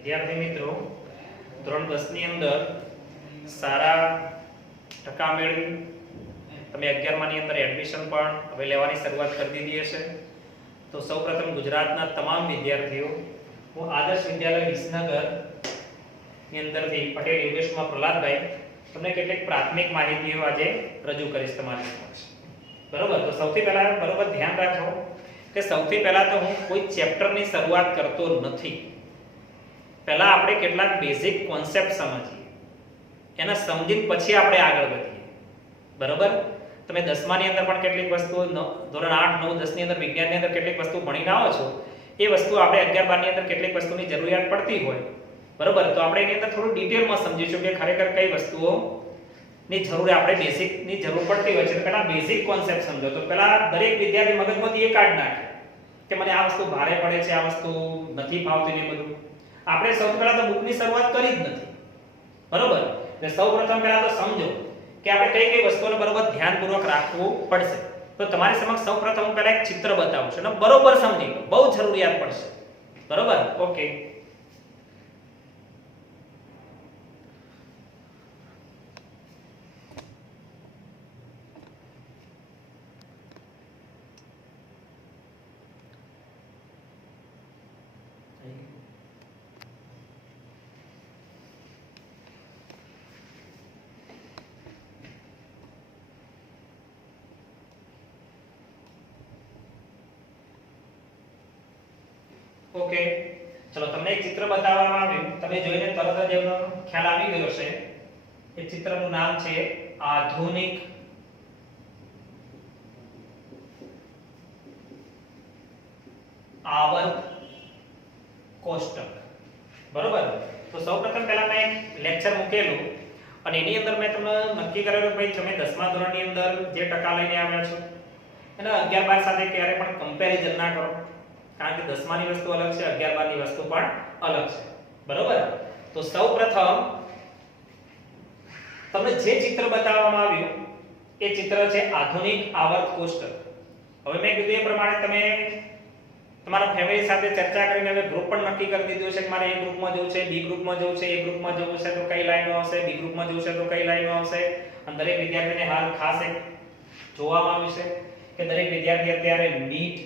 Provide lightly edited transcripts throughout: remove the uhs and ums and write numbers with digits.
વિદ્યાર્થી મિત્રો ધોરણ 10 ની અંદર સારા ટકા મેળવી તમે 11મા ની અંદર એડમિશન પણ હવે લેવાની શરૂઆત કરી દીધી હશે. તો સૌપ્રથમ ગુજરાતના તમામ વિદ્યાર્થીઓ હું આદર્શ વિદ્યાલય વિસનગર ની અંદરથી પટેલ યોગેશમાં પ્રહલાદભાઈ તમને કેટલીક પ્રાથમિક માહિતીઓ આજે રજૂ કરીશ તમારી સમક્ષ. બરોબર, તો સૌથી પહેલા બરોબર ધ્યાન રાખો કે સૌથી પહેલા તો હું કોઈ ચેપ્ટરની શરૂઆત કરતો નથી. પહેલા આપણે કેટલાક બેઝિક કોન્સેપ્ટ સમજીએ, એને સમજીને પછી આપણે આગળ વધીએ. બરોબર, તમે 10મા ની અંદર પણ કેટલીક વસ્તુઓ ધોરણ 8 9 10 ની અંદર વિજ્ઞાનની અંદર કેટલીક વસ્તુ ભણીને આવો છો, એ વસ્તુ આપણે 11 12 ની અંદર કેટલીક વસ્તુની જરૂરિયાત પડતી હોય. બરોબર, તો આપણે એની અંદર થોડું ડિટેલમાં સમજીશું કે ખરેખર કઈ વસ્તુઓ ની જરૂર આપણે બેઝિક ની જરૂર પડતી હોય છે. તો પહેલા બેઝિક કોન્સેપ્ટ સમજો. તો પહેલા દરેક વિદ્યાર્થી મગજમાંથી એ કાઢ નાખે કે મને આ વસ્તુ ભારે પડે છે, આ વસ્તુ નથી ફાવતી ને બધું. આપણે સૌથી પહેલા તો બુકની શરૂઆત કરી જ નથી. બરોબર, એટલે સૌપ્રથમ પહેલા તો સમજો કે આપણે કઈ કઈ વસ્તુઓને બરોબર ધ્યાનપૂર્વક રાખવું પડશે. તો તમારી સમક્ષ સૌપ્રથમ હું પહેલા એક ચિત્ર બતાવું છું અને બરોબર સમજી લો, બહુ જરૂરિયાત પડશે. બરોબર, ઓકે. ઓકે, ચલો તમને એક ચિત્ર બતાવવામાં આવ્યું, તમે જોઈને તરત જ એનો ખ્યાલ આવી ગયો છે. એ ચિત્રનું નામ છે આધુનિક આવર્ત કોષ્ટક. બરોબર, તો સૌપ્રથમ પહેલા મેં એક લેક્ચર મૂકેલું અને એની અંદર મેં તમને નક્કી કરેલું ભાઈ તમે 10મા ધોરણની અંદર જે ટકા લઈને આવ્યા છો એને 11 12 સાથે ક્યારે પણ કમ્પેરિઝન ના કરો, કારણ કે 10મા ની વસ્તુ અલગ છે, 11 12 ની વસ્તુ પણ અલગ છે. બરોબર, તો સૌપ્રથમ તમને જે ચિત્ર બતાવવામાં આવ્યું એ ચિત્ર છે આધુનિક આવર્ત કોષ્ટક. હવે મેં કીધું એ પ્રમાણે તમે તમારા ફેમિલી સાથે ચર્ચા કરીને હવે ગ્રુપ પણ નક્કી કરી દીધું છે કે મારે એ ગ્રુપમાં જવું છે, બી ગ્રુપમાં જવું છે, એ ગ્રુપમાં જવું છે તો કઈ લાઈનો આવશે, બી ગ્રુપમાં જવું છે તો કઈ લાઈનો આવશે. અને દરેક વિદ્યાર્થીને હાલ ખાસ એક જોવામાં આવ્યું છે કે દરેક વિદ્યાર્થી અત્યારે નીટ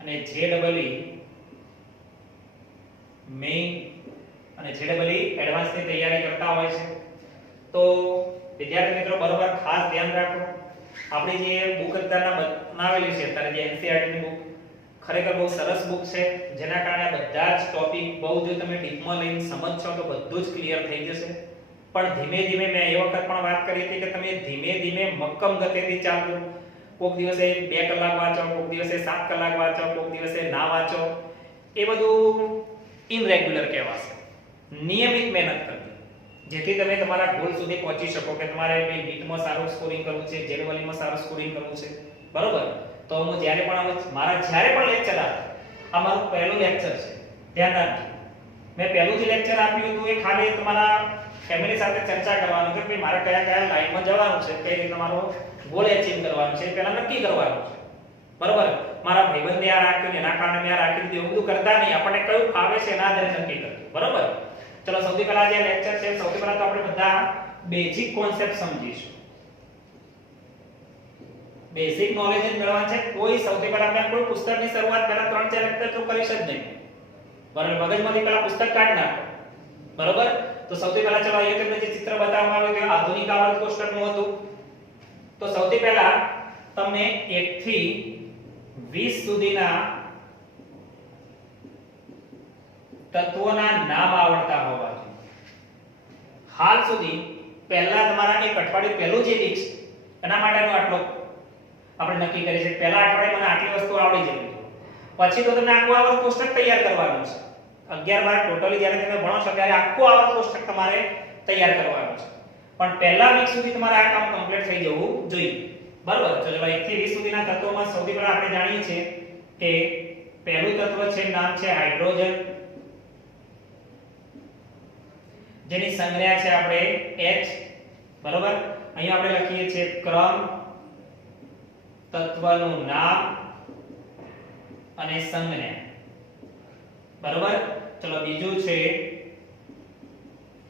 અને JEE મેઇન અને JEE એડવાન્સ ની તૈયારી કરતા હોય છે. તો વિદ્યાર્થી મિત્રો બરોબર ખાસ ધ્યાન રાખો. આપણી જે બુક અત્યારે બનાવેલી છે, અત્યારે જે NCERT ની બુક ખરેખર બહુ સરસ બુક છે, જેના કારણે બધા જ ટોપિક બહુ જો તમે ડીપમાં લઈને સમજશો તો બધું જ ક્લિયર થઈ જશે. પણ ધીમે ધીમે મેં એ વખત પણ વાત કરી હતી કે તમે ધીમે ધીમે મક્કમ ગતિથી ચાલજો. કોઈક દિવસે 2 કલાક વાંચો, કોઈક દિવસે 7 કલાક વાંચો, કોઈક દિવસે ના વાંચો, એ બધું ઇનરેગ્યુલર કહેવાશે. નિયમિત મહેનત કરવી જેથી તમે તમારા ગોલ સુધી પહોંચી શકો કે તમારે નીટમાં સારું સ્કોરિંગ કરવું છે, JEE સારું સ્કોરિંગ કરવું છે. બરોબર, તો હું જ્યારે પણ જ્યારે પણ લેક્ચર આપું, આ મારું પહેલું લેક્ચર છે, ધ્યાન રાખજો. મેં પહેલું જે લેક્ચર આપ્યું હતું એ ખાલી તમારા ફેમિલી સાથે ચર્ચા કરવાનું કે ભાઈ મારે કયા કયા લાઈનમાં જવાનું છે, કઈ રીતે મારો ગોલ એચીવ કરવાનો છે, પહેલા નક્કી કરવાનું છે. બરોબર, મારા ભાઈબંધે આ રાખ્યું ને એના કારણે મેં આ રાખી દીધું એવું બધું કરતા નહીં. આપણને કયું ફાવે છે એના આધારે નક્કી કરવું. બરોબર, ચલો સૌથી પહેલા જે લેક્ચર છે, સૌથી પહેલા તો આપણે બધા બેઝિક કોન્સેપ્ટ સમજીશું. બેઝિક નોલેજ જ મેળવવાનું છે. કોઈ સૌથી પહેલા આપણે કોઈ પુસ્તકની શરૂઆત પહેલા 3 4 લેક્ચર તો કરીશ જ નહીં. બરાબર, મગજમાંથી પહેલા પુસ્તક કાઢ નાખો. બરોબર, તો સૌથી પહેલા ચલો અહીંયા તમને જે ચિત્ર બતાવવામાં આવ્યું કે આધુનિક આવર્ત કોષ્ટકનું હતું. તો સૌથી પહેલા તમને 1 થી 20 સુધીના તત્વોના નામ આવડતા હોવા જોઈએ. હાલ સુધી પહેલા તમારા એક અઠવાડિયું પહેલું જે વીક એના માટેનો આટલો આપણે નક્કી કરી છે. પહેલા અઠવાડિયે મને આટલી વસ્તુ આવડી જવી જોઈએ. પછી તો તમને આખું આવર્ત કોષ્ટક તૈયાર કરવાનું છે. 11 12 ટોટલી જ્યારે તમે ભણો છો ત્યારે આખું આવર્ત કોષ્ટક તમારે તૈયાર કરવાનું છે. પણ પહેલા વીક સુધી તમારે આ કામ કમ્પ્લીટ થઈ જવું જોઈએ. બરોબર, તો ચલો 1 થી 20 સુધીના તત્વોમાં સૌથી પહેલા આપણે જાણીએ છીએ કે પહેલું તત્વ છે, નામ છે હાઇડ્રોજન, જેની સંજ્ઞા છે આપણે H. બરોબર, અહીંયા આપણે લખીએ છીએ ક્રમ, તત્વનું નામ અને સંજ્ઞા. બરોબર. ચલો બીજું છે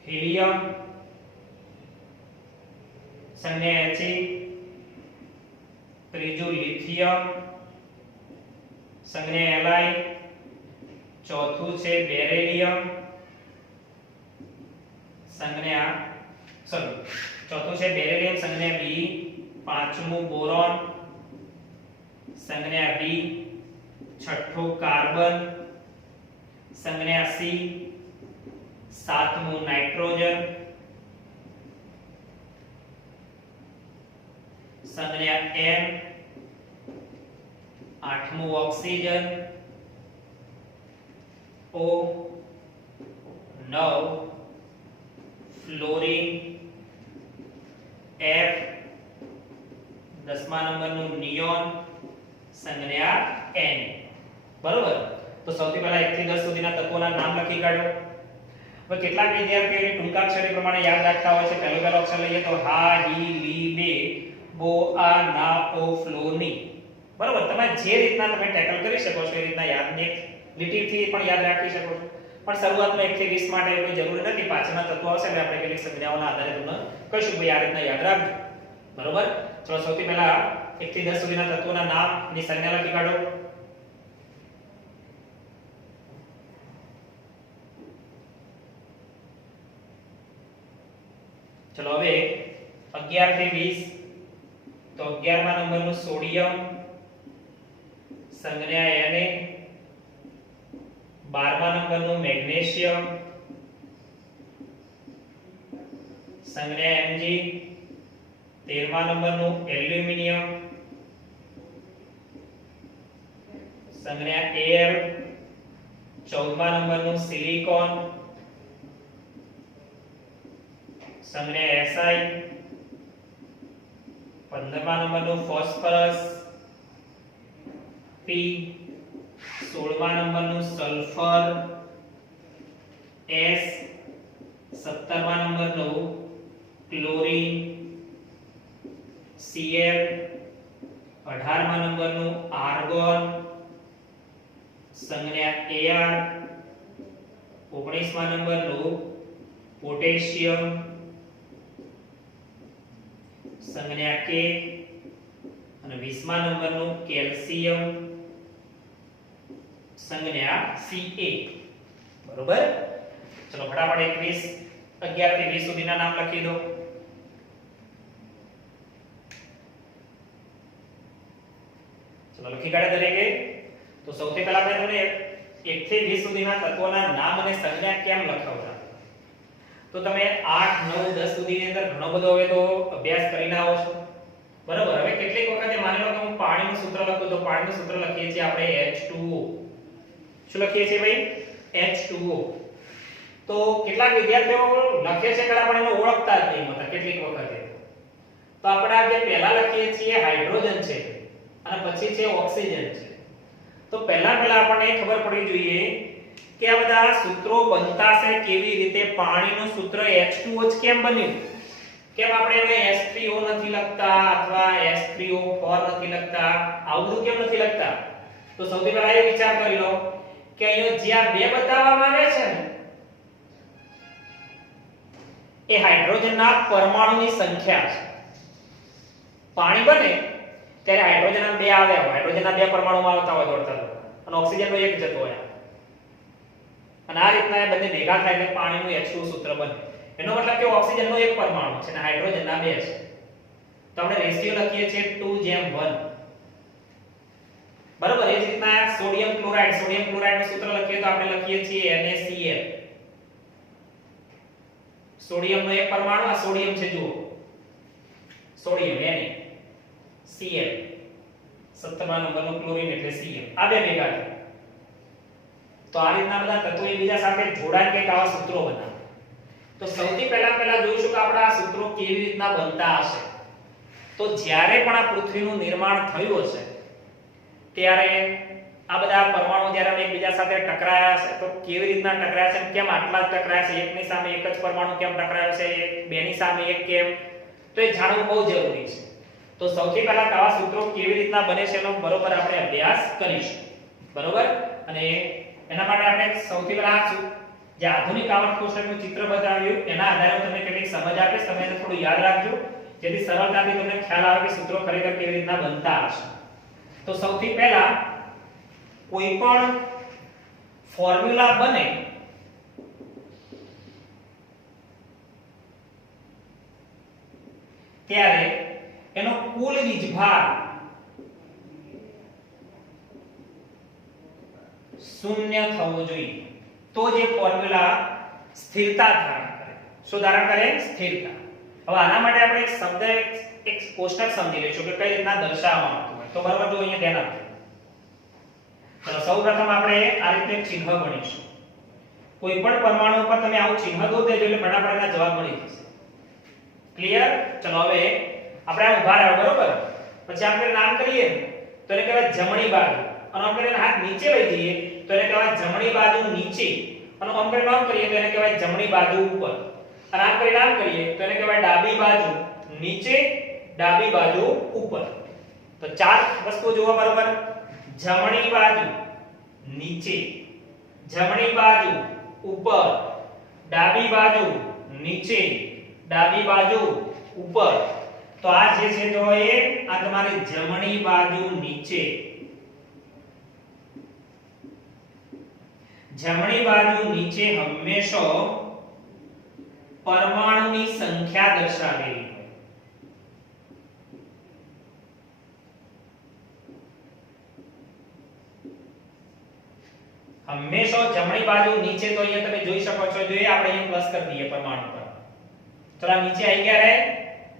હિલિયમ, સંજ્ઞા He. ત્રીજું લિથિયમ, સંજ્ઞા Li. ચોથું છે બેરિલિયમ, સંજ્ઞા ચોથું છે બેરિલિયમ, સંજ્ઞા B. પાંચમું બોરોન, સંજ્ઞા B. છઠ્ઠું કાર્બન, સંજ્ઞા C. સાતમું નાઇટ્રોજન, સંજ્ઞા N. આઠમું ઓક્સિજન, O. નવ ફ્લોરિન, F. દસમા નંબરનું નિયોન, સંજ્ઞા N. બરોબર. તો સૌથી પહેલા 1 થી 10 સુધીના તત્વોના નામ લખી કાઢો. હવે કેટલાક વિદ્યાર્થીઓ ટૂંકાક્ષરી પ્રમાણે યાદ રાખતા હોય છે. પહેલો અક્ષર લઈએ તો હા, હી, લી, બે, બો, આ, ના, ઓ, ફ્લો, ની. બરોબર. તમે જે રીતના તમે ટેકલ કરી શકો છો એ રીતના યાદ ને લીટીથી પણ યાદ રાખી શકો છો. પણ શરૂઆતમાં 1 થી 20 માટે કોઈ જરૂરી નથી. પાછળના તત્વો આવશે એટલે આપણે કેટલીક સંજ્ઞાઓના આધારે તમને કહીશું ભાઈ આ રીતના યાદ રાખજો. બરોબર. ચલો સૌથી પહેલા 1 થી 10 સુધીના તત્વોના નામની સંજ્ઞા લખી કાઢો. ચલો હવે 11 થી 20 તો 11મા નંબરનું સોડિયમ, સંજ્ઞા Na. 12મા નંબરનું મેગ્નેશિયમ, સંજ્ઞા Mg. 13મા નંબરનું એલ્યુમિનિયમ, સંજ્ઞા Al. 14મા નંબરનું સિલિકોન, સંજ્ઞા Si. 15મા નંબરનું ફોસ્ફરસ, P. 16મા નંબરનું સલ્ફર, S. 17મા નંબરનું ક્લોરીન, Cl. 18મા નંબરનું આર્ગોન, સંજ્ઞા Ar. 19મા નંબરનું પોટેશિયમ, સંજ્ઞા K. અને 20મા નંબરનું કેલ્શિયમ, સંજ્ઞા Ca. બરોબર. ચલો ફટાફટ 11 થી 20 સુધીના નામ લખી દો. ચલો લખી કાઢે દરેકે. તો સૌથી પહેલા મેં તમને 1 થી 20 સુધીના તત્વોના નામ અને સંજ્ઞા કેમ લખાવતા. તો તમે 8, 9, 10 સુધીની અંદર ઘણો બધો હવે તો અભ્યાસ કરીને આવો છો. બરોબર. હવે કેટલીક વખતે માની લો કે હું પાણીનું સૂત્ર લખું તો પાણીનું સૂત્ર લખીએ છીએ આપણે H2O. શું લખીએ છીએ ભાઈ? H2O. તો કેટલાક વિદ્યાર્થીઓ લખે છે ખરા પણ એને ઓળખતા જ નહીં હોતા કેટલીક વખતે. તો આપણે આ જે પહેલા લખીએ છીએ હાઇડ્રોજન છે અને પછી છે ઓક્સિજન છે. તો પહેલા આપણને ખબર પડવી જોઈએ કે આ બધા સૂત્રો બનતા છે કેવી રીતે. પાણીનું સૂત્ર H2O જ કેમ બન્યું? કેમ આપણે એને H3O નથી લખતા અથવા H3O4 નથી લખતા? આવું બધું કેમ નથી લખતા? તો સૌથી પહેલા એ વિચાર કરી લો કે અહીંયા જ્યાં બે બતાવવામાં આવે છે ને એ હાઇડ્રોજનના પરમાણુની સંખ્યા છે. પાણી બને ત્યારે હાઇડ્રોજનના બે આવે હોય, હાઇડ્રોજનના બે પરમાણુમાં આવતા હોય દોડતા અને ઓક્સિજનનો એક જતો હોય. અને આ રીતના બંને ભેગા થાય એટલે પાણીનું H2O સૂત્ર બને. એનો મતલબ કે ઓક્સિજનનો એક પરમાણુ છે અને હાઇડ્રોજનના બે છે. તો આપણે રેશિયો લખીએ છીએ 2:1. બરોબર. એ જ રીતના સોડિયમ ક્લોરાઇડનું સૂત્ર લખીએ તો આપણે લખીએ છીએ NaCl. સોડિયમનો એક પરમાણુ આ સોડિયમ છે જુઓ. Sodium NaCl. 17મા નંબરનું ક્લોરીન એટલે Cl. આ બે ભેગા થાય. તો આ રીતના બધા તત્વો એકબીજા સાથે જોડાઈને કંઈક આવા સૂત્રો બનાવે. તો સૌથી પહેલા જોઈશું કે આપણા આ સૂત્રો કેવી રીતના બનતા હશે. તો જ્યારે પણ આ પૃથ્વીનું નિર્માણ થયું હશે ત્યારે આ બધા પરમાણુ જ્યારે એકબીજા સાથે ટકરાયા હશે તો કેવી રીતના ટકરાયા છે, કેમ આટલા જ ટકરાયા છે, એકની સામે એક જ પરમાણુ કેમ ટકરાયો છે, બેની સામે એક કેમ, તો એ જાણવું બહુ જરૂરી છે. તો સૌથી પહેલા આવા સૂત્રો કેવી રીતના બને છે એનો બરોબર આપણે અભ્યાસ કરીશું. બરોબર. અને એના માટે આપણે સૌથી પહેલા જે આધુનિક આવર્ત કોષ્ટકનું ચિત્ર બતાવ્યું એના આધારે હું તમને કેટલીક સમજ આપીશ, તમે એને થોડું યાદ રાખજો જેથી સરળતાથી તમને ખ્યાલ આવે કે સૂત્રો ખરેખર કેવી રીતના બનતા હશે. તો સૌથી પહેલા કોઈ પણ ફોર્મ્યુલા બને ત્યારે એનો કુલ વીજભાર શૂન્ય થવો જોઈએ તો જે ફોર્મ્યુલા સ્થિરતા ધારણ કરે. શું ધારણ કરે? સ્થિરતા. હવે આના માટે આપણે એક શબ્દ એક કોષ્ટક સમજી લઈશું કે કઈ રીતના દર્શાવવામાં આવતું હોય. તો બરાબર જો અહીંયા ધ્યાન આપજો. ચલો સૌપ્રથમ આપણે આ રીતે ચિહ્ન ગણીશું. કોઈ પણ પરમાણુ ઉપર તમે આવું ચિહ્ન દો દેજો એટલે ફટાફટ એના જવાબ મળી જશે. ક્લિયર? ચલો હવે આપણે આ ઉભા રહો બરોબર. પછી આપણે નામ કરીએ તો એને કહેવાય જમણી બાજુ, અને આપણે હાથ નીચે લઈ જઈએ તો એને કહેવાય જમણી બાજુ નીચે, અને આમ કરીને નામ કરીએ તો એને કહેવાય જમણી બાજુ ઉપર, અને આમ કરીને નામ કરીએ તો એને કહેવાય ડાબી બાજુ નીચે, ડાબી બાજુ ઉપર. તો ચાર વસ્તુઓ જોવા બરોબર. જમણી બાજુ નીચે, જમણી બાજુ ઉપર, ડાબી બાજુ નીચે, ડાબી બાજુ ઉપર. તો આ જે છે તો એ આ તમારી જમણી બાજુ નીચે, જમણી બાજુ નીચે હંમેશા પરમાણુની સંખ્યા દર્શાવેલી હોય. હંમેશા જમણી બાજુ નીચે તો અહીંયા તમે જોઈ શકો છો, જોઈએ આપણે અહીંયા પ્લસ કરી દઈએ પરમાણુ પર. ચલો નીચે આવી ગયા રે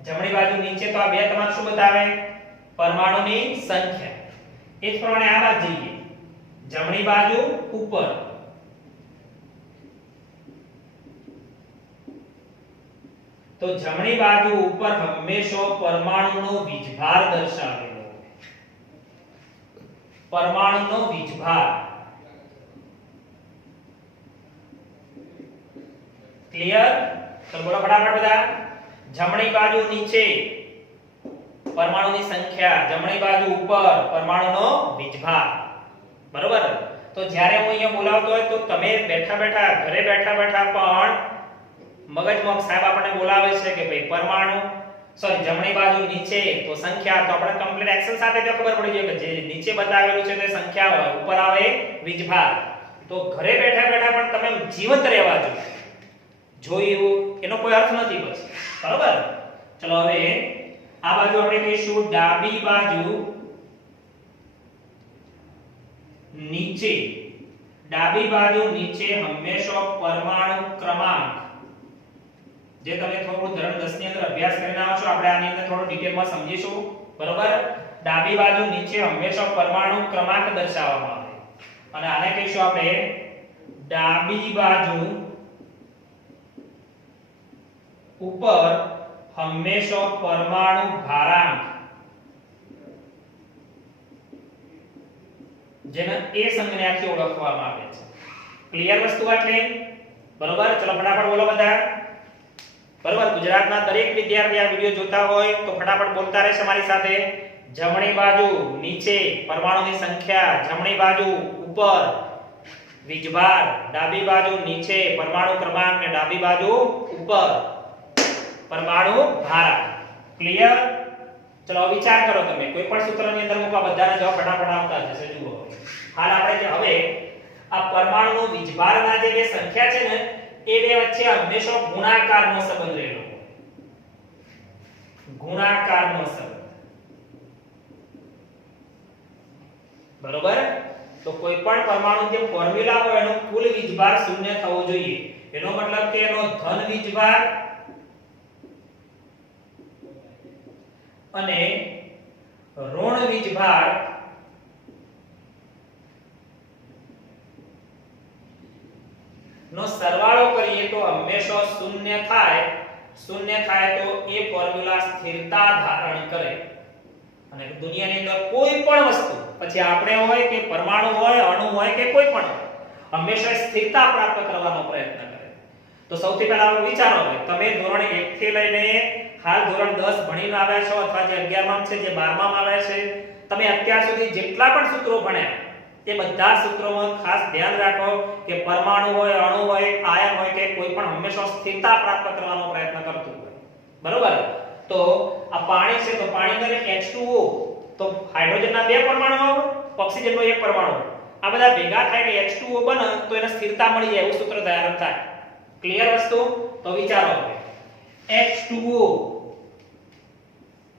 જમણી બાજુ નીચે, તો આ બે તમારે શું બતાવે? પરમાણુની સંખ્યા. એ જ પ્રમાણે આ બાજુ જઈએ જમણી બાજુ ઉપર, તો જમણી બાજુ ઉપર હંમેશા પરમાણુનો વીજભાર દર્શાવેલો હોય. પરમાણુનો વીજભાર. ક્લિયર? તો બોલો ફટાફટ બધા. જમણી બાજુ નીચે પરમાણુની સંખ્યા, જમણી બાજુ ઉપર પરમાણુનો વીજભાર. બરોબર? તો જ્યારે હું અહીંયા બોલાવતો હોય તો તમે બેઠા બેઠા ઘરે બેઠા બેઠા પણ મગજમાં સાહેબ આપણને બોલાવે છે કે ભાઈ પરમાણુ સોરી જમણી બાજુ નીચે તો સંખ્યા, તો આપણે કમ્પ્લીટ એક્શન સાથે તો ખબર પડી જાય કે જે નીચે બતાવેલું છે તે સંખ્યા હોય, ઉપર આવે વીજભાર. તો ઘરે બેઠા બેઠા પણ તમે જીવંત રહેવા જોયું એનો કોઈ અર્થ નથી બસ. બરોબર? ચલો હવે આ બાજુ આપણે કહીશું ડાબી બાજુ નીચે, ડાબી બાજુ નીચે હંમેશા પરમાણુ ક્રમાંક, જે તમે થોડું ધોરણ 10 ની અંદર અભ્યાસ કરીને આવો છો, આપણે આની અંદર થોડું ડિટેલમાં સમજીશું. બરોબર? ડાબી બાજુ નીચે હંમેશા પરમાણુ ક્રમાંક દર્શાવવામાં આવે, અને આને કહીશું આપણે ડાબી બાજુ ઉપર હંમેશા પરમાણુ ભારાંક, જેને એ સંજ્ઞાથી ઓળખવામાં આવે છે. ક્લિયર વસ્તુ એટલે? બરોબર? ચલો ફટાફટ બોલો બધા. બરોબર? ગુજરાતના દરેક વિદ્યાર્થી આ વિડિયો જોતા હોય તો ફટાફટ બોલતા રહેશે મારી સાથે. જમણી બાજુ નીચે પરમાણુની સંખ્યા, જમણી બાજુ ઉપર વીજભાર, ડાબી બાજુ નીચે પરમાણુ ક્રમાંક ને ડાબી બાજુ ઉપર પરમાણુ ભારાંક. ક્લિયર? ચલો વિચાર કરો તમે કોઈ પણ સૂત્રની અંદર મૂકવા બધાને જવાબ ફટાફટ આવતા જશે. જુઓ હાલ આપણે જે હવે આ પરમાણુનો વીજભારના જે બે સંખ્યા છે ને એ બે વચ્ચે હંમેશા ગુણાકારનો સંબંધ રહેલો હોય. ગુણાકારનો સંબંધ. બરોબર? તો કોઈ પણ પરમાણુ જે ફોર્મ્યુલા હોય એનો કુલ વીજભાર શૂન્ય થવો જોઈએ. એનો મતલબ કે એનો ધન વીજભાર અને ઋણ વીજભાર નો સરવાળો કરીએ તો હંમેશા શૂન્ય થાય. શૂન્ય થાય તો એ ફોર્મ્યુલા સ્થિરતા ધારણ કરે. અને દુનિયાની અંદર કોઈ પણ વસ્તુ, પછી આપણે હોય કે પરમાણુ હોય, અણુ હોય કે કોઈ પણ હોય, હંમેશા સ્થિરતા પ્રાપ્ત કરવાનો પ્રયત્ન કરે. તો સૌથી પહેલા વિચારો કે તમે ધોરણ 1 થી લઈને હાલ ધોરણ 10 ભણીને આવ્યા છો, અથવા જે 11 માં છે, જે 12 માં આવ્યા છે, તમે અત્યાર સુધી જેટલા પણ સૂત્રો ભણ્યા એ બધા સૂત્રોમાં ખાસ ધ્યાન રાખો કે પરમાણુ હોય, અણુ હોય, આયન હોય કે કોઈ પણ હંમેશા સ્થિરતા પ્રાપ્ત કરવાનો પ્રયત્ન કરતું હોય. બરોબર? તો આ પાણી છે તો પાણીની અંદર H2O, તો હાઇડ્રોજનના બે પરમાણુ આવે, ઓક્સિજનનો એક પરમાણુ. આ બધા ભેગા થઈને H2O બને તો એને સ્થિરતા મળી જાય એવું સૂત્ર તૈયાર થાય. ક્લિયર વસ્તુ? તો વિચારો હવે H2O,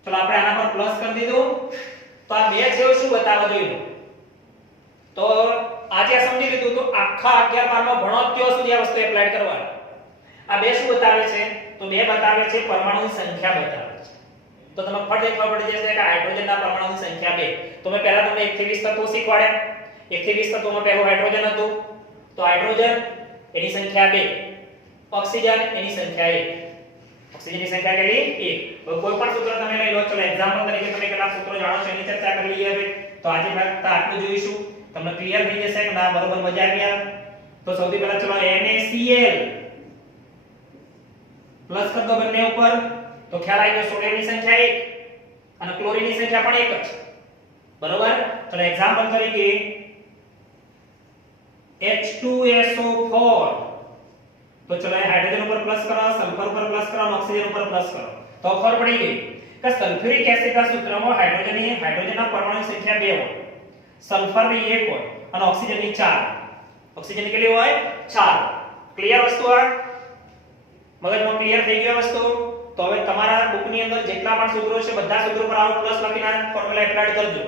ચલો આપણે આના પર પ્લસ કરી દીધું. તો આ બે છે શું બતાવવા જોઈએ? તો આજે સમજી લીધું. તો આખા 11 બારમાં ભણો ક્યાં સુધી આ વસ્તુ એપ્લાય કરવાની. આ બે શું બતાવે છે? તો બે બતાવે છે પરમાણુની સંખ્યા બતાવે છે. તો તમે ફટ ખબર પડી જશે કે હાઇડ્રોજનના પરમાણુની સંખ્યા 2. તો મેં પહેલા તમને 1 થી 20 તત્વો શીખવાડ્યા. 1 થી 20 તત્વોમાં પહેલું હાઇડ્રોજન હતું. તો હાઇડ્રોજન એની સંખ્યા 2, ઓક્સિજન એની સંખ્યા 1. ઓક્સિજનની સંખ્યા કેટલી? 1. કોઈ પણ સૂત્ર તમે લઈ લો. ચલો એક્ઝામ્પલ તરીકે તમે કેટલા સૂત્રો જાણો છો એની ચર્ચા કરી લઈએ હવે. તો આજે ફક્ત આટલું જોઈશું. તમને ક્લિયર થઈ જશે કે ના બરોબર મજા આવી આ. તો સૌથી પહેલા ચલો NaCl પ્લસ કરી દો બંને ઉપર. તો ખ્યાલ આવી ગયો સોડિયમની સંખ્યા 1 અને ક્લોરીનની સંખ્યા પણ 1 જ. બરોબર? ચલો એક્ઝામ્પલ તરીકે H2SO4. તો ચલો હાઇડ્રોજન ઉપર પ્લસ કરો, સલ્ફર ઉપર પ્લસ કરો અને ઓક્સિજન ઉપર પ્લસ કરો. તો ખબર પડી ગઈ કે સલ્ફ્યુરિક એસિડના સૂત્રમાં હાઇડ્રોજનના પરમાણુની સંખ્યા 2 હોય, સલ્ફરની 1 હોય અને ઓક્સિજનની 4. ઓક્સિજનની કેટલી હોય? 4. ક્લિયર વસ્તુ? આ મગજમાં ક્લિયર થઈ ગયો વસ્તુ? તો હવે તમારા બુકની અંદર જેટલા પણ સૂત્રો છે બધા સૂત્રો પર આવો પ્લસ લખીને ફોર્મ્યુલા એપ્લાય કરજો.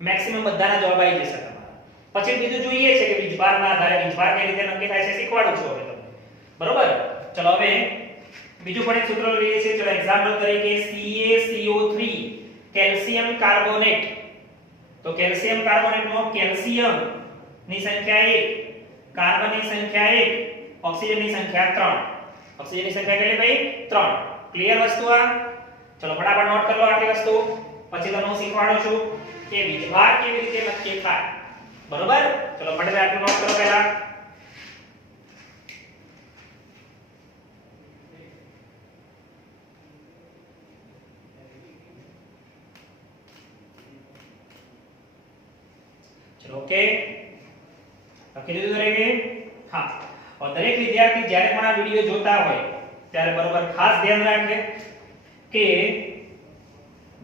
મેક્સિમમ બધાના જવાબ આવી જશે તમારા. પછી બીજું જોઈએ છે કે વીજભારના આધારે વીજભાર કઈ રીતે નક્કી થાય છે શીખવાડું છું હવે તમને. બરોબર? ચલો હવે બીજું પણ એક સૂત્ર લઈએ છીએ. ચલો એક્ઝામ્પલ તરીકે CaCO3 કેલ્શિયમ કાર્બોનેટ. તો કેલ્શિયમ કાર્બોનેટમાં કેલ્શિયમ ની સંખ્યા 1, કાર્બનની સંખ્યા 1, ઓક્સિજનની સંખ્યા 3. ઓક્સિજનની સંખ્યા કેટલી ભાઈ? 3. ક્લિયર વસ્તુ? આ ચલો ફટાફટ નોટ કરી લો આટલી વસ્તુ. પછી તમને હું શીખવાડું છું કે વીજભાર કેવી રીતે નક્કી થાય. બરોબર? ચલો ફટાફટ આટલું નોટ કરો પહેલા. ચલો ઓકે, લખી દીધું દરેકે? હા. और દરેક વિદ્યાર્થી જ્યારે પણ આ વિડિયો જોતા હોય ત્યારે બરોબર ખાસ ધ્યાન રાખે કે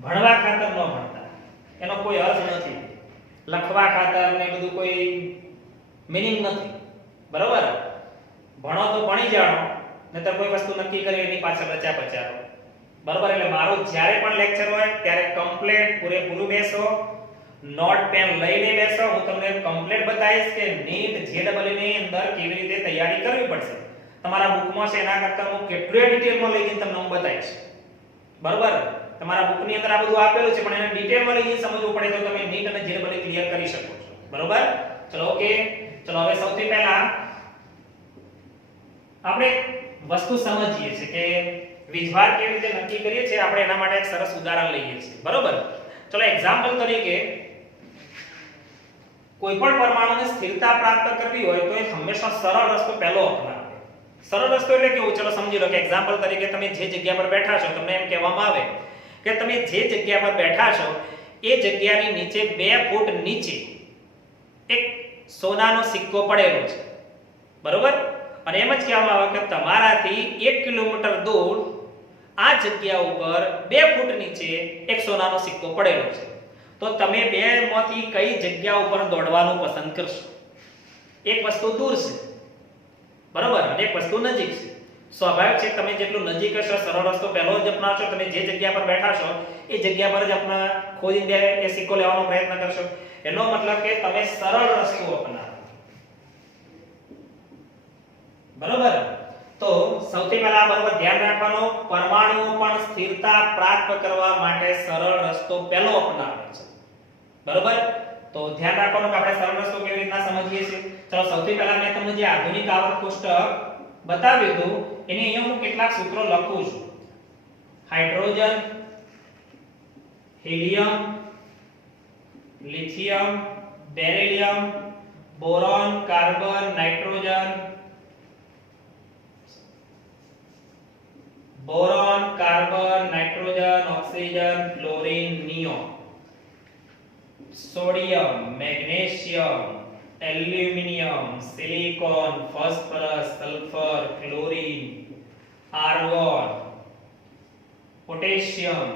ભણવા ખાતર ન ભણતા. એનો કોઈ અર્થ નથી. લખવા ખાતર ને બધું કોઈ મીનિંગ નથી. બરોબર? ભણો તો ભણી જાણો, નહીતર કોઈ વસ્તુ નક્કી કરી એની પાછળ રચ્યા પચારો. બરોબર? એટલે મારું જ્યારે પણ લેક્ચર હોય ત્યારે કમ્પ્લીટ પૂરેપૂરું બેસો, નોટ પેન લઈને બેસો. હું તમને કમ્પ્લીટ બતાવીશ કે નીટ JEE ની અંદર કેવી રીતે તૈયારી કરવી પડશે. તમારા બુકમાં છે એના કરતાં હું કેટલું ડિટેલમાં લઈ જઈને તમને હું બતાવીશ. બરોબર? તમારા બુકની અંદર આ બધું આપેલું છે પણ એને ડિટેલમાં લઈને સમજવું પડે તો તમે નીટ અને JEE ક્લિયર કરી શકો છો. બરોબર? ચલો ઓકે. ચલો હવે સૌથી પહેલા આપણે વસ્તુ સમજીએ છીએ કે વીજભાર કેવી રીતે નક્કી કરીએ છીએ. આપણે એના માટે એક સરસ ઉદાહરણ લઈએ છીએ. બરોબર? ચલો એક્ઝામ્પલ તરીકે કોઈ પણ પરમાણુને સ્થિરતા પ્રાપ્ત કરવી હોય તો એ હંમેશા સરળ રસ્તો પહેલો અપનાવે. સરળ રસ્તો એટલે કેવું? ચલો સમજી લો કે એક્ઝામ્પલ તરીકે તમે જે જગ્યા પર બેઠા છો તમને એમ કહેવામાં આવે કે તમે જે જગ્યા પર બેઠા છો એ જગ્યાની નીચે 2 ફૂટ નીચે એક સોનાનો સિક્કો પડેલો છે. બરોબર? અને એમ જ કહેવામાં આવે કે તમારાથી 1 કિલોમીટર દૂર આ જગ્યા ઉપર 2 ફૂટ નીચે એક સોનાનો સિક્કો પડેલો છે. તો તમે બે માંથી કઈ જગ્યા ઉપર દોડવાનું પસંદ કરશો? એક વસ્તુ દૂર છે, બરોબર, અને એક વસ્તુ નજીક છે. સ્વાભાવિક છે તમે જેટલું નજીક હશો સરળ રસ્તો પહેલો જ અપનાવશો. તમે જે જગ્યા પર બેઠા છો એ જગ્યા પર જ ખોદીને એ સિક્કો લેવાનો પ્રયત્ન કરશો. એનો મતલબ કે તમે સરળ રસ્તો અપનાવો. બરોબર? તો સૌથી પહેલા બરોબર ધ્યાન રાખવાનું, પરમાણુઓ પણ સ્થિરતા પ્રાપ્ત કરવા માટે સરળ રસ્તો પહેલો અપનાવે છે. બરોબર? તો ધ્યાન રાખવાનું કે આપણે સરળ રસ્તો કેવી રીતના સમજીએ છીએ. ચલો સૌથી પહેલા મેં તમને જે આધુનિક આવર્ત કોષ્ટક બતાવ્યું હતું એની અહીંયા હું કેટલાક સૂત્રો લખું છું. Hydrogen, helium, lithium, beryllium, boron, carbon, nitrogen, boron, carbon, nitrogen, oxygen, chlorine, neon. Sodium, magnesium, aluminium, silicon, phosphorus, sulphur, chlorine, argon, potassium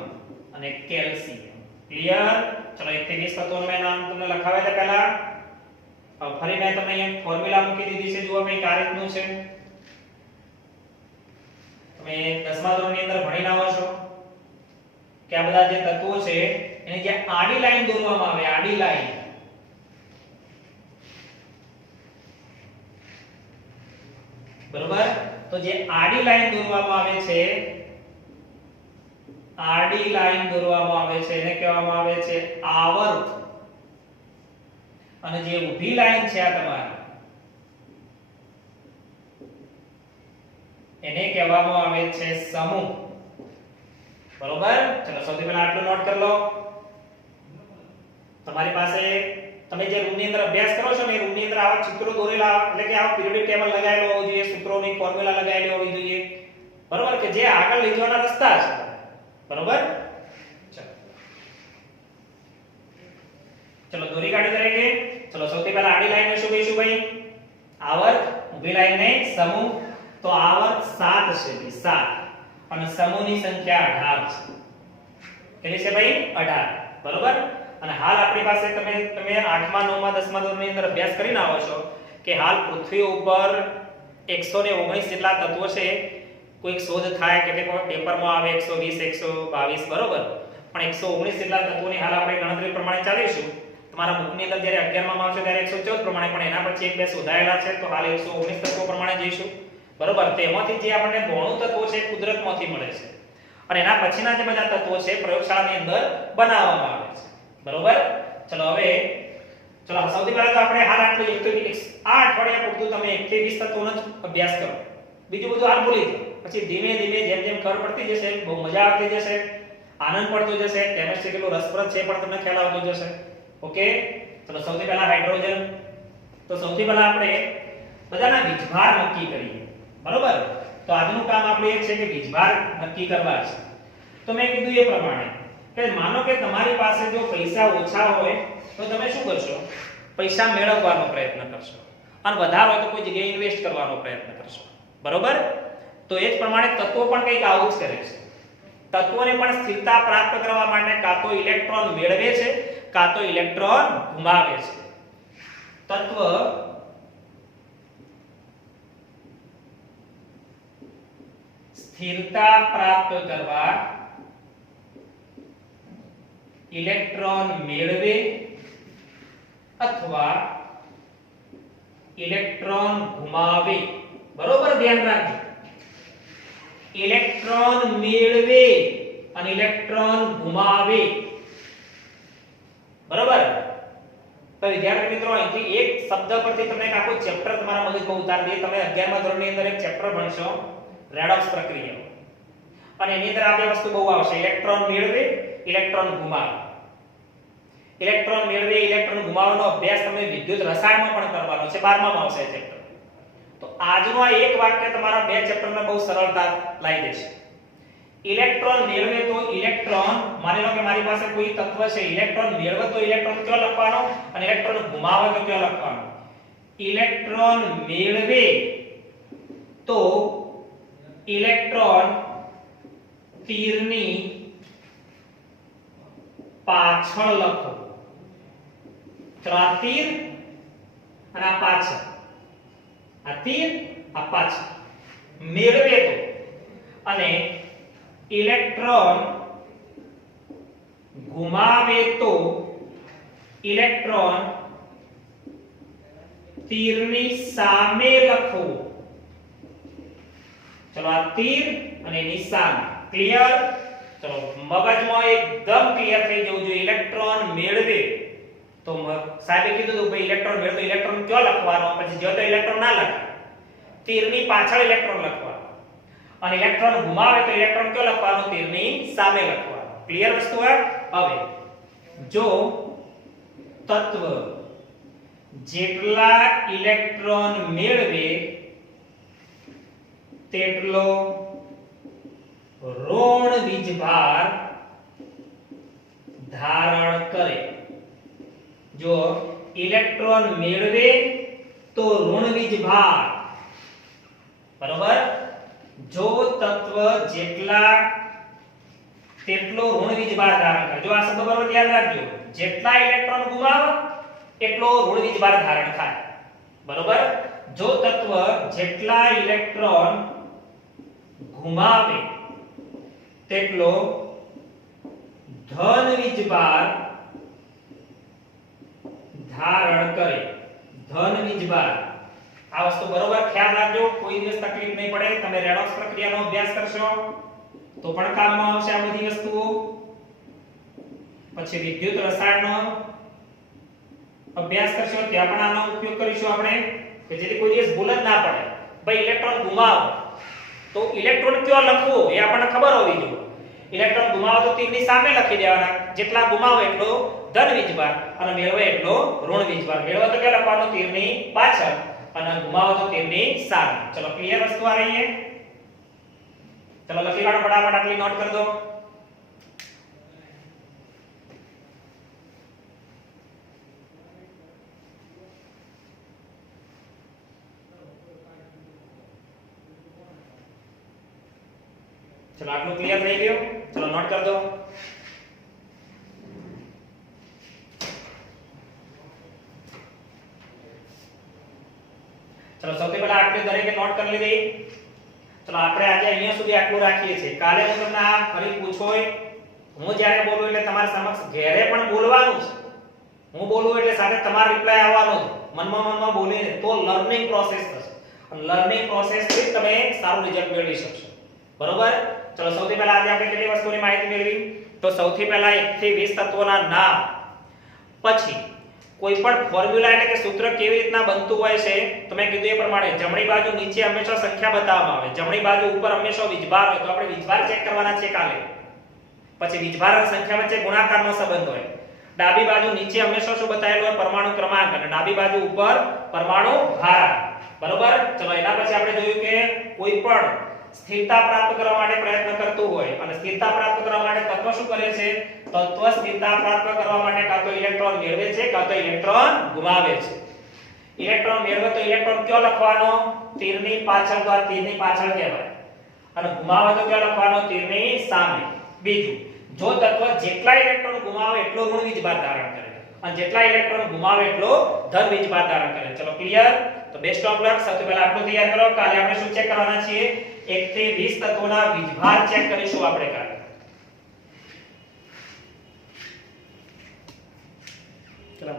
અને કેલ્શિયમ. ક્લિયર? ચલો 1 થી 20 તત્વોના મેં નામ તમને લખાવ્યા હતા પહેલા. ફરી મેં તમને અહીંયા ફોર્મ્યુલા મૂકી દીધી છે. જુઓ કંઈક આ રીતનું છે. તમે 10મા ધોરણની અંદર ભણીને આવો છો કે આ બધા જે તત્વો છે એની જે આડી લાઈન દોરવામાં આવે, આડી લાઈન, બરોબર? તો જે આડી લાઈન દોરવામાં આવે છે, આડી લાઈન દોરવામાં આવે છે એને કહેવામાં આવે છે આવર્ત. અને જે ઊભી લાઈન છે આ તમારી, એને કહેવામાં આવે છે સમૂહ. બરોબર? ચલો સૌથી પહેલા આટલું નોટ કરી લો. તમારી પાસે તમે જે રૂમની અંદર અભ્યાસ કરો છો ને એ રૂમની અંદર આવા ચિત્રો દોરેલા, એટલે કે આવા પીરિયોડિક ટેબલ લગાવેલો હોવો જોઈએ, સૂત્રોની ફોર્મ્યુલા લગાવેલી હોવી જોઈએ. બરોબર? કે જે આગળ લઈ જવાના રસ્તા છે. બરોબર? ચલો દોરી કાઢી દરેકે. ચલો સૌથી પહેલા આડી લાઈનને શું કહીશું ભાઈ? આવર્ત. ઊભી લાઈનને સમૂહ. તો આવર્ત 7 છે ભાઈ, 7. અને સમૂહની સંખ્યા 18 છે. કેટલી છે ભાઈ? 18. બરોબર? અને હાલ આપણી પાસે તમે 8મા 9મા 10મા ધોરણની અંદર અભ્યાસ કરીને આવો છો કે હાલ પૃથ્વી ઉપર 119 જેટલા તત્વો છે. કોઈક શોધ થાય, કેટલીક પેપરમાં આવે 120 122, બરોબર? પણ 119 જેટલા તત્વોની હાલ આપણે ગણતરી પ્રમાણે ચાલીશું. તમારા બુકની અંદર જ્યારે 11માં આવશે ત્યારે 114 પ્રમાણે, પણ એના પછી એક બે શોધાયેલા છે તો હાલ 119 તત્વો પ્રમાણે જઈશું. બરોબર? તો એમાંથી જે આપણને 92 તત્વો છે કુદરતમાંથી મળે છે અને એના પછીના જે બધા તત્વો છે પ્રયોગશાળાની અંદર બનાવવામાં આવે છે. બરોબર? ચલો હવે સૌથી પહેલા તો આપણે હાલ આટલું 1 થી 20 આ અઠવાડિયા પૂરતું તમે 1 થી 20 તત્વોનો જ અભ્યાસ કરો. બીજું બધું હાલ ભૂલી જાઓ. પછી ધીમે ધીમે જેમ જેમ ખબર પડતી જશે, બહુ મજા આવતી જશે, આનંદ પડતો જશે, કેમિસ્ટ્રી કેટલું રસપ્રદ છે પણ તમને ખ્યાલ આવતો જશે. ઓકે? ચલો સૌથી પહેલા હાઇડ્રોજન. તો સૌથી પહેલા આપણે બધાના વીજભાર નક્કી કરીએ. બરોબર? તો આજનું કામ આપણે એ છે કે વીજભાર નક્કી કરવા છે. તો મેં કીધું એ પ્રમાણે કે માનો કે તમારી પાસે જો પૈસા ઓછા હોય તો તમે શું કરશો? પૈસા મેળવવાનો પ્રયત્ન કરશો અને વધારે હોય તો કોઈ જગ્યાએ ઇન્વેસ્ટ કરવાનો પ્રયત્ન કરશો. બરોબર? તો એ જ પ્રમાણે તત્વો પણ કંઈક આવું જ કરે છે. તત્વોને પણ સ્થિરતા પ્રાપ્ત કરવા માટે કાં તો ઇલેક્ટ્રોન મેળવે છે કાં તો ઇલેક્ટ્રોન ગુમાવે છે. તત્વ સ્થિરતા પ્રાપ્ત કરવા ઇલેક્ટ્રોન મેળવે અથવા ઇલેક્ટ્રોન ગુમાવે. બરોબર? ધ્યાન રાખજો. ઇલેક્ટ્રોન મેળવે અને ઇલેક્ટ્રોન ગુમાવે. બરોબર? તો વિદ્યાર્થી મિત્રો અહીંથી એક શબ્દ પરથી તમને એક આખો ચેપ્ટર તમારા મગજમાં ઉતારી દઈએ. તમે 11મા ધોરણની અંદર એક ચેપ્ટર ભણશો રેડોક્સ પ્રક્રિયા, અને એની અંદર આ બે વસ્તુ બહુ આવશે: ઇલેક્ટ્રોન મેળવે, ઇલેક્ટ્રોન ગુમાવે. ઇલેક્ટ્રોન મેળવે, ઇલેક્ટ્રોન ગુમાવવાનો અભ્યાસ તમે વિદ્યુત રસાયણમાં પણ કરવાનો છે. 12મામાં આવશે ચેપ્ટર. તો આજનું આ એક વાક્ય તમારા બે ચેપ્ટરને બહુ સરળતા લાવી દેશે. ઇલેક્ટ્રોન મેળવે તો ઇલેક્ટ્રોન, માની લો કે મારી પાસે કોઈ તત્વ છે, ઇલેક્ટ્રોન મેળવે તો ઇલેક્ટ્રોન કયો લખવાનો અને ઇલેક્ટ્રોન ગુમાવે તો કયો લખવાનો? ઇલેક્ટ્રોન મેળવે તો ઇલેક્ટ્રોન તીરની પાછળ લખો. તો આ તીર અને આ પાછળ, આ તીર આ પાછળ. મેળવે તો, અને ઇલેક્ટ્રોન ગુમાવે તો ઇલેક્ટ્રોન તીરની સામે લખો. ચલો આ તીર અને એની સામે. ક્લિયર? ચલો મગજમાં એકદમ ક્લિયર થઈ જવું જોઈએ. ઇલેક્ટ્રોન મેળવે તો સાહેબે કીધું તો ભાઈ ઇલેક્ટ્રોન મેળવે તો ઇલેક્ટ્રોન કયો લખવાનો? પછી જો તો ઇલેક્ટ્રોન ના લખાય, તીરની પાછળ ઇલેક્ટ્રોન લખવાનો. અને ઇલેક્ટ્રોન ગુમાવે તો ઇલેક્ટ્રોન કયો લખવાનો? તીરની સામે લખવાનો. ક્લિયર વસ્તુ? હવે જો તત્વ જેટલા ઇલેક્ટ્રોન મેળવે તેટલો ઋણ વીજભાર ધારણ કરે. જો ઇલેક્ટ્રોન મેળવે તો ઋણ વીજભાર, બરોબર, જો તત્વ જેટલા તેટલો ઋણ વીજભાર ધારણ કરે. જો આ શબ્દ બરોબર ધ્યાન રાખજો, જેટલા ઇલેક્ટ્રોન ગુમાવે એટલો ઋણ વીજભાર ધારણ થાય, બરોબર. જો તત્વ જેટલા ઇલેક્ટ્રોન ગુમાવે તેટલો ધન વીજભાર ધારણ કરે. ધન વીજભાર, આ વસ્તુ બરોબર ખ્યાલ રાખજો, કોઈ દિવસ તકલીફ નહીં પડે. તમે રેડોક્સ પ્રક્રિયાનો અભ્યાસ કરશો તો પણ કામમાં આવશે આ બધી વસ્તુઓ. પછી વિદ્યુત રસાયણનો અભ્યાસ કરશો ત્યાં પણ આનો ઉપયોગ કરીશું આપણે, કે જેથી કોઈ દિવસ ભૂલ જ ના પડે. ભાઈ ઇલેક્ટ્રોન ગુમાવો તો ઇલેક્ટ્રોન કયો લખવો એ આપણને ખબર હોવી જોઈએ. ઇલેક્ટ્રોન ગુમાવો તો તીરની સામે લખી દેવાના, જેટલા ગુમાવો એટલો ધન વીજભાર અને મેળવે એટલો ઋણ વીજભાર. મેળવે તો કે લખવાનું તીરની પાછળ અને ગુમાવો તો તીરની સામે. ચલો ક્લિયર વસ્તુ આ રહી है. चलो लकी काढो फटाफट, आटली नोट कर दो. चलो आटલું ક્લિયર થઈ ગયું. चलो नोट कर दो. चलो સૌથી પહેલા આટલી દરેકે નોટ કરી લીધી. ચલો આપણે આજે અહીંયા સુધી આટલું રાખીએ છીએ. કાલે હું તમને આ ફરી પૂછોય, હું જ્યારે બોલું એટલે તમારા સમક્ષ ઘેરે પણ બોલવાનું છે. હું બોલું એટલે સાથે તમારો રિપ્લાય આવવાનો છે. મનમાં બોલીને તો લર્નિંગ પ્રોસેસ થશે અને લર્નિંગ પ્રોસેસ થી તમે સારું રિઝલ્ટ મેળવી શકશો, બરોબર. ચલો સૌથી પહેલા આજે આપણે કેટલી વસ્તુની માહિતી મેળવી? તો સૌથી પહેલા 1 થી 20 તત્વોના નામ, પછી કોઈ પણ ફોર્મ્યુલા એટલે કે સૂત્ર કેવી રીતના બનતું હોય છે તો મેં કીધું એ પ્રમાણે જમણી બાજુ નીચે હંમેશા સંખ્યા બતાવવામાં આવે, જમણી બાજુ ઉપર હંમેશા વીજભાર હોય તો આપણે વીજભાર ચેક કરવાના છે કાલે. પછી વીજભાર અને સંખ્યા વચ્ચે ગુણાકારનો સંબંધ હોય. ડાબી બાજુ નીચે હંમેશા શું બતાવેલું હોય? પરમાણુ ક્રમાંક, અને ડાબી બાજુ ઉપર પરમાણુ ભાર, બરોબર. ચલો એના પછી આપણે જોયું કે કોઈ પણ સ્થિરતા પ્રાપ્ત કરવા માટે પ્રયત્ન કરતું હોય અને સ્થિરતા પ્રાપ્ત કરવા માટે તત્વ શું કરે છે? તત્વ સ્થિરતા પ્રાપ્ત કરવા માટે કાં તો ઇલેક્ટ્રોન મેળવે છે કાં તો ઇલેક્ટ્રોન ગુમાવે છે. ઇલેક્ટ્રોન મેળવે તો ઇલેક્ટ્રોન કયો લખવાનો? તીરની પાછળ, તો આ તીરની પાછળ કહેવાય. અને ગુમાવે તો કયો લખવાનો? તીરની સામે. બીજું, જો તત્વ જેટલા ઇલેક્ટ્રોન ગુમાવે એટલો ઋણ વીજભાર ધારણ કરે અને જેટલા ઇલેક્ટ્રોન ગુમાવે એટલો ધન વીજભાર ધારણ કરે. ચલો ક્લિયર? તો બેસ્ટ ઓફ લક. સૌથી પહેલા આટલું તૈયાર કરો. કાલે આપણે શું ચેક કરવાના છીએ? 1 થી 20 તત્વોના વીજભાર ચેક કરીશું આપણે કાલે. ચલો